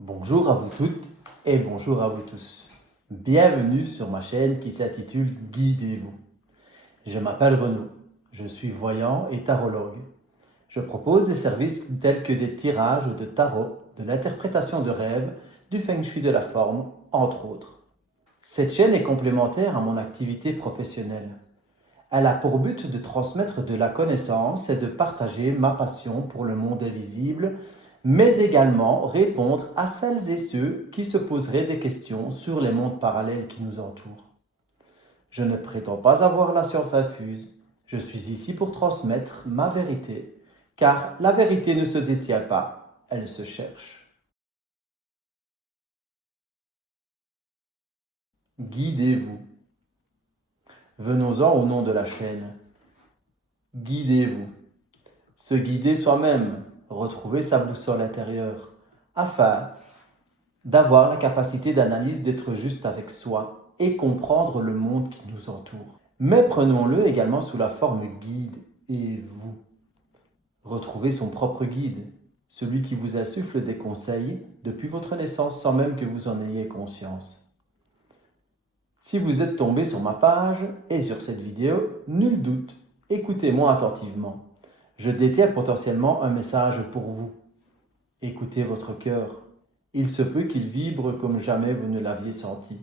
Bonjour à vous toutes et bonjour à vous tous. Bienvenue sur ma chaîne qui s'intitule Guidez-vous. Je m'appelle Renaud, je suis voyant et tarologue. Je propose des services tels que des tirages de tarot, de l'interprétation de rêves, du feng shui de la forme, entre autres. Cette chaîne est complémentaire à mon activité professionnelle. Elle a pour but de transmettre de la connaissance et de partager ma passion pour le monde invisible, mais également répondre à celles et ceux qui se poseraient des questions sur les mondes parallèles qui nous entourent. Je ne prétends pas avoir la science infuse, je suis ici pour transmettre ma vérité, car la vérité ne se détient pas, elle se cherche. Guidez-vous. Venons-en au nom de la chaîne. Guidez-vous. Se guider soi-même, retrouver sa boussole intérieure, afin d'avoir la capacité d'analyse d'être juste avec soi et comprendre le monde qui nous entoure. Mais prenons-le également sous la forme guide et vous. Retrouver son propre guide, celui qui vous insuffle des conseils depuis votre naissance sans même que vous en ayez conscience. Si vous êtes tombé sur ma page et sur cette vidéo, nul doute, écoutez-moi attentivement. Je détiens potentiellement un message pour vous. Écoutez votre cœur. Il se peut qu'il vibre comme jamais vous ne l'aviez senti.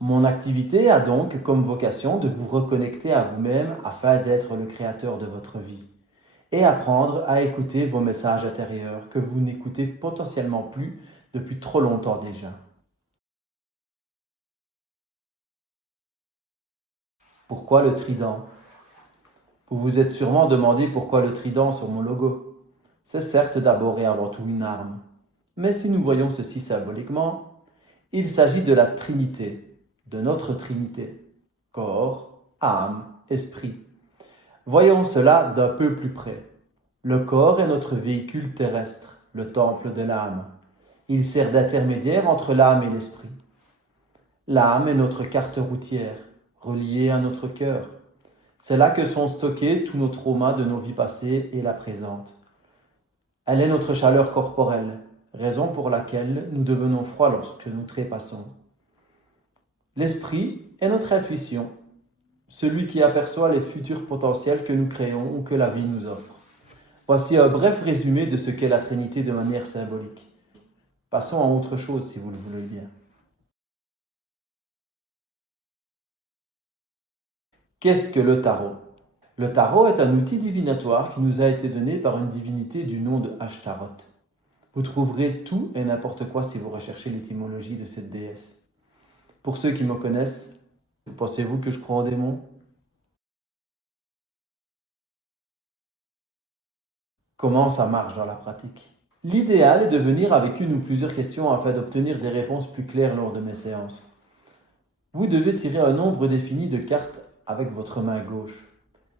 Mon activité a donc comme vocation de vous reconnecter à vous-même afin d'être le créateur de votre vie et apprendre à écouter vos messages intérieurs que vous n'écoutez potentiellement plus depuis trop longtemps déjà. Pourquoi le trident? Vous vous êtes sûrement demandé pourquoi le trident sur mon logo. C'est certes d'abord et avant tout une arme. Mais si nous voyons ceci symboliquement, il s'agit de la Trinité, de notre Trinité, corps, âme, esprit. Voyons cela d'un peu plus près. Le corps est notre véhicule terrestre, le temple de l'âme. Il sert d'intermédiaire entre l'âme et l'esprit. L'âme est notre carte routière, reliée à notre cœur. C'est là que sont stockés tous nos traumas de nos vies passées et la présente. Elle est notre chaleur corporelle, raison pour laquelle nous devenons froids lorsque nous trépassons. L'esprit est notre intuition, celui qui aperçoit les futurs potentiels que nous créons ou que la vie nous offre. Voici un bref résumé de ce qu'est la Trinité de manière symbolique. Passons à autre chose si vous le voulez bien. Qu'est-ce que le tarot? Le tarot est un outil divinatoire qui nous a été donné par une divinité du nom de Ashtaroth. Vous trouverez tout et n'importe quoi si vous recherchez l'étymologie de cette déesse. Pour ceux qui me connaissent, pensez-vous que je crois en démons? Comment ça marche dans la pratique? L'idéal est de venir avec une ou plusieurs questions afin d'obtenir des réponses plus claires lors de mes séances. Vous devez tirer un nombre défini de cartes avec votre main gauche,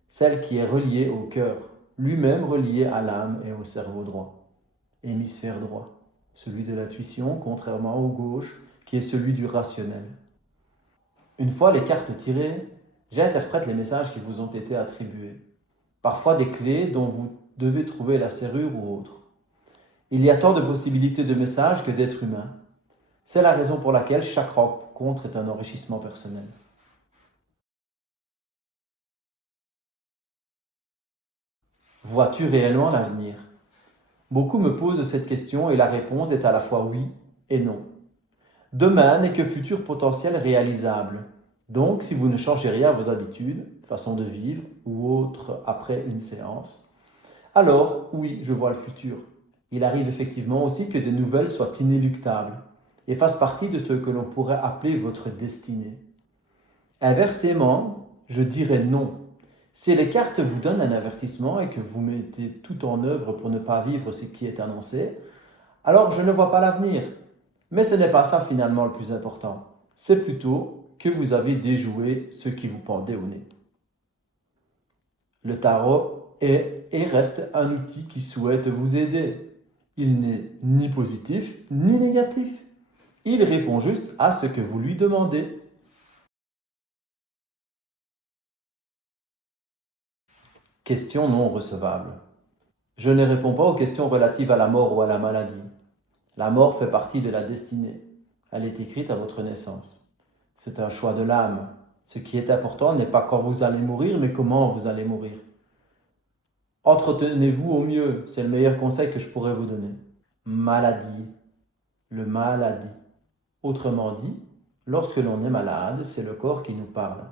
celle qui est reliée au cœur, lui-même relié à l'âme et au cerveau droit. Hémisphère droit, celui de l'intuition, contrairement au gauche, qui est celui du rationnel. Une fois les cartes tirées, j'interprète les messages qui vous ont été attribués. Parfois des clés dont vous devez trouver la serrure ou autre. Il y a tant de possibilités de messages que d'êtres humains. C'est la raison pour laquelle chaque rencontre est un enrichissement personnel. Vois-tu réellement l'avenir? Beaucoup me posent cette question et la réponse est à la fois oui et non. Demain n'est que futur potentiel réalisable. Donc, si vous ne changez rien à vos habitudes, façon de vivre ou autre après une séance, alors oui, je vois le futur. Il arrive effectivement aussi que des nouvelles soient inéluctables et fassent partie de ce que l'on pourrait appeler votre destinée. Inversement, je dirais non. Si les cartes vous donnent un avertissement et que vous mettez tout en œuvre pour ne pas vivre ce qui est annoncé, alors je ne vois pas l'avenir. Mais ce n'est pas ça finalement le plus important. C'est plutôt que vous avez déjoué ce qui vous pendait au nez. Le tarot est et reste un outil qui souhaite vous aider. Il n'est ni positif ni négatif. Il répond juste à ce que vous lui demandez. Question non recevable. Je ne réponds pas aux questions relatives à la mort ou à la maladie. La mort fait partie de la destinée. Elle est écrite à votre naissance. C'est un choix de l'âme. Ce qui est important n'est pas quand vous allez mourir, mais comment vous allez mourir. Entretenez-vous au mieux, c'est le meilleur conseil que je pourrais vous donner. Maladie, le maladie. Autrement dit, lorsque l'on est malade, c'est le corps qui nous parle.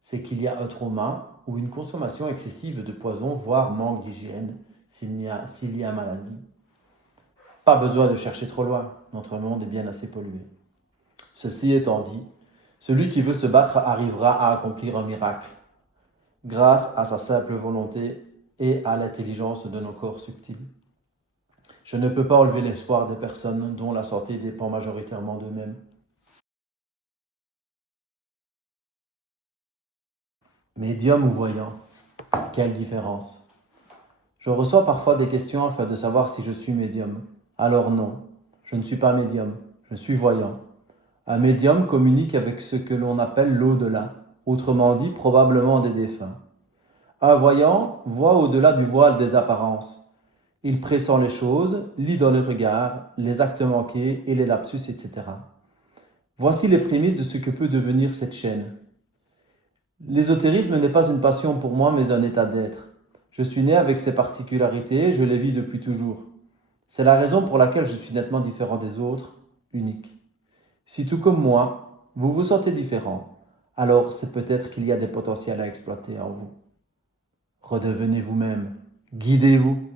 C'est qu'il y a un trauma ou une consommation excessive de poison, voire manque d'hygiène, s'il y a maladie. Pas besoin de chercher trop loin, notre monde est bien assez pollué. Ceci étant dit, celui qui veut se battre arrivera à accomplir un miracle, grâce à sa simple volonté et à l'intelligence de nos corps subtils. Je ne peux pas enlever l'espoir des personnes dont la santé dépend majoritairement d'eux-mêmes. Médium ou voyant, quelle différence? Je reçois parfois des questions afin de savoir si je suis médium. Alors non, je ne suis pas médium, je suis voyant. Un médium communique avec ce que l'on appelle l'au-delà, autrement dit probablement des défunts. Un voyant voit au-delà du voile des apparences. Il pressent les choses, lit dans les regards, les actes manqués et les lapsus, etc. Voici les prémices de ce que peut devenir cette chaîne. L'ésotérisme n'est pas une passion pour moi, mais un état d'être. Je suis né avec ces particularités, je les vis depuis toujours. C'est la raison pour laquelle je suis nettement différent des autres, unique. Si tout comme moi, vous vous sentez différent, alors c'est peut-être qu'il y a des potentiels à exploiter en vous. Redevenez vous-même, guidez-vous.